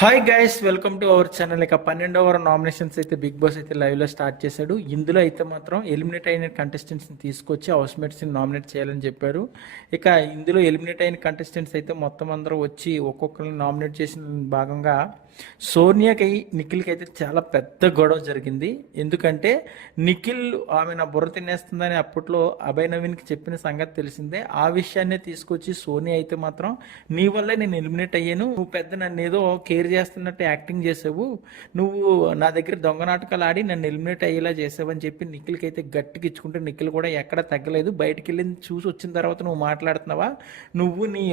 Hi guys, welcome to our channel. ఇక 12వ nominations అయితే big boss అయితే లైవ్లో స్టార్ట్ చేశాడు. ఇందులో అయితే మాత్రం ఎలిమినేట్ అయిన కంటెస్టెంట్స్ని తీసుకొచ్చి హౌస్ మేట్స్ని నామినేట్ చేయాలని చెప్పారు. ఇక ఇందులో ఎలిమినేట్ అయిన కంటెస్టెంట్స్ అయితే మొత్తం అందరూ వచ్చి ఒక్కొక్కరిని నామినేట్ చేసిన భాగంగా సోనియాకి నిఖిల్కి అయితే చాలా పెద్ద గొడవ జరిగింది. ఎందుకంటే నిఖిల్ ఆమె నా బుర్ర తినేస్తుందని అప్పట్లో అభయ్ నవీన్కి చెప్పిన సంగతి తెలిసిందే. ఆ విషయాన్నే తీసుకొచ్చి సోనియా అయితే మాత్రం నీ వల్లే నేను ఎలిమినేట్ అయ్యాను, నువ్వు పెద్ద నన్ను ఏదో కేర్ చేస్తున్నట్టు యాక్టింగ్ చేసావు, నువ్వు నా దగ్గర దొంగ నాటకాలు ఆడి నన్ను ఎలిమినేట్ అయ్యేలా చేసావు అని చెప్పి నిఖిల్కి అయితే గట్టిగా ఇచ్చుకుంటే నిఖిల్ కూడా ఎక్కడ తగ్గలేదు. బయటికి వెళ్ళి చూసి వచ్చిన తర్వాత నువ్వు మాట్లాడుతున్నావా, నువ్వు నీ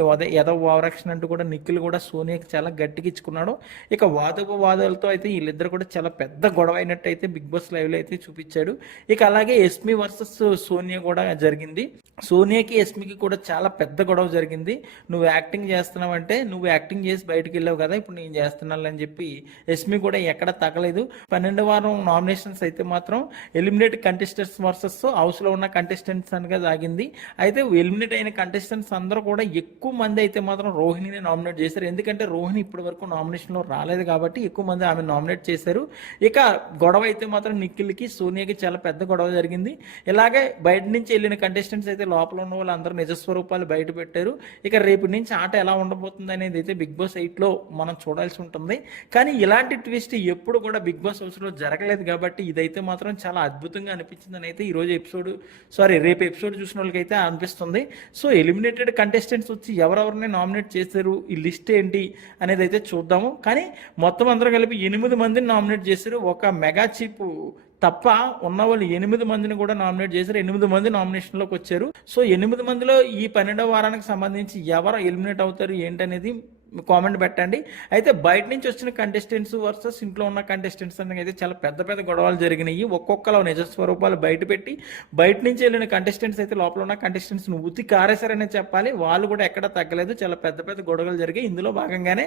ఎదో ఓవరాక్షన్ అంటూ కూడా నిఖిల్ కూడా సోనియాకి చాలా గట్టిగా ఇచ్చుకున్నాడు. ఇక వాదోపవాదాలతో అయితే వీళ్ళిద్దరు కూడా చాలా పెద్ద గొడవ అయినట్టు అయితే బిగ్ బాస్ లైవ్లో అయితే చూపించాడు. ఇక అలాగే ఎస్మి వర్సెస్ సోనియా కూడా జరిగింది. సోనియాకి ఎస్మికి కూడా చాలా పెద్ద గొడవ జరిగింది. నువ్వు యాక్టింగ్ చేస్తున్నావంటే నువ్వు యాక్టింగ్ చేసి బయటకు వెళ్ళావు కదా, ఇప్పుడు నేను చేస్తున్నాను అని చెప్పి ఎస్మి కూడా ఎక్కడ తగ్గలేదు. 12వ వారం నామినేషన్స్ అయితే మాత్రం ఎలిమినేట్ కంటెస్టెంట్స్ వర్సెస్ హౌస్లో ఉన్న కంటెస్టెంట్స్ అనగా సాగింది. అయితే ఎలిమినేట్ అయిన కంటెస్టెంట్స్ అందరూ కూడా ఎక్కువ మంది అయితే మాత్రం రోహిణిని నామినేట్ చేశారు. ఎందుకంటే రోహిణి ఇప్పటి వరకు నామినేషన్లో రాలేదు కాబట్టి ఎక్కువ మంది ఆమె నామినేట్ చేశారు. ఇక గొడవ అయితే మాత్రం నిఖిల్కి సోనియాకి చాలా పెద్ద గొడవ జరిగింది. ఇలాగే బయట నుంచి వెళ్ళిన కంటెస్టెంట్స్ అయితే లోపల ఉన్న వాళ్ళందరూ నిజస్వరూపాలు బయట పెట్టారు. ఇక రేపు నుంచి ఆట ఎలా ఉండబోతుంది అనేది అయితే బిగ్ బాస్ 8లో మనం చూడాల్సి ఉంటుంది. కానీ ఇలాంటి ట్విస్ట్ ఎప్పుడు కూడా బిగ్ బాస్ హౌస్లో జరగలేదు కాబట్టి ఇదైతే మాత్రం చాలా అద్భుతంగా అనిపించింది అని అయితే ఈరోజు రేపు ఎపిసోడ్ చూసిన వాళ్ళకైతే అనిపిస్తుంది. సో ఎలిమినేటెడ్ కంటెస్టెంట్స్ వచ్చి ఎవరెవరిని నామినేట్ చేశారు, ఈ లిస్ట్ ఏంటి అనేది అయితే చూద్దాము. కానీ మొత్తం అందరూ కలిపి 8 మందిని నామినేట్ చేశారు. ఒక మెగా చీప్ తప్ప ఉన్న వాళ్ళు 8 మందిని కూడా నామినేట్ చేశారు. 8 మంది నామినేషన్లోకి వచ్చారు. సో 8 మందిలో ఈ 12వ వారానికి సంబంధించి ఎవరు ఎలిమినేట్ అవుతారు ఏంటనేది కామెంట్ పెట్టండి. అయితే బయట నుంచి వచ్చిన కంటెస్టెంట్స్ వర్సెస్ ఇంట్లో ఉన్న కంటెస్టెంట్స్ అనేది అయితే చాలా పెద్ద పెద్ద గొడవలు జరిగినాయి. ఒక్కొక్కరు నిజస్వరూపాలు బయట పెట్టి బయట నుంచి వెళ్ళిన కంటెస్టెంట్స్ అయితే లోపల ఉన్న కంటెస్టెంట్స్ని ఉతి కారేశారనే చెప్పాలి. వాళ్ళు కూడా ఎక్కడ తగ్గలేదు, చాలా పెద్ద పెద్ద గొడవలు జరిగాయి. ఇందులో భాగంగానే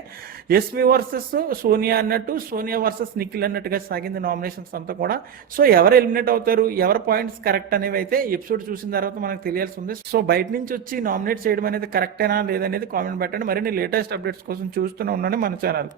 ఎస్మి వర్సెస్ సోనియా అన్నట్టు, సోనియా వర్సెస్ నిఖిల్ అన్నట్టుగా సాగింది నామినేషన్స్ అంతా కూడా. సో ఎవరు ఎలిమినేట్ అవుతారు, ఎవరి పాయింట్స్ కరెక్ట్ అనేవి అయితే ఎపిసోడ్ చూసిన తర్వాత మనకు తెలియాల్సి ఉంది. సో బయట నుంచి వచ్చి నామినేట్ చేయడం అనేది కరెక్టేనా లేదనేది కామెంట్ పెట్టండి. మరిన్ని లేటెస్ట్ అప్డేట్స్ కోసం చూస్తూనే ఉండండి మన ఛానల్.